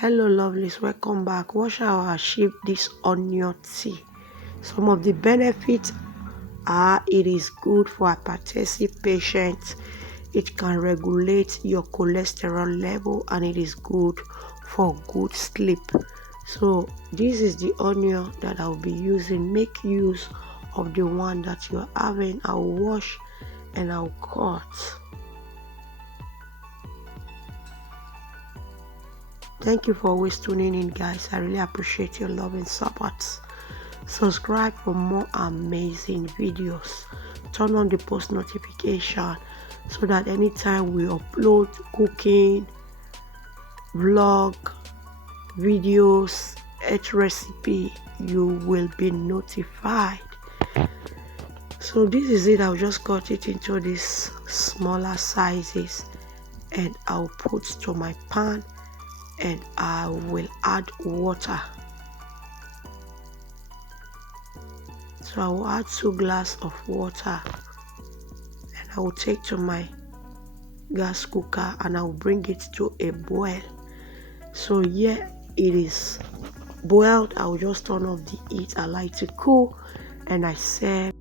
Hello lovelies, welcome back. Watch how I shape this onion tea. Some of the benefits are it is good for hypertensive patients, it can regulate your cholesterol level, and it is good for good sleep. So this is the onion that I'll be using. Make use of the one that you're having. I'll wash and I'll cut. Thank you for always tuning in, guys. I really appreciate your love and support. Subscribe for more amazing videos. Turn on the post notification so that anytime we upload cooking, vlog, videos, each recipe, you will be notified. So this is it. I'll just cut it into these smaller sizes and I'll put to my pan and I will add water. So I will add 2 glasses of water and I will take to my gas cooker and I will bring it to a boil. So here it is boiled. I will just turn off the heat, allow it to cool, and I serve.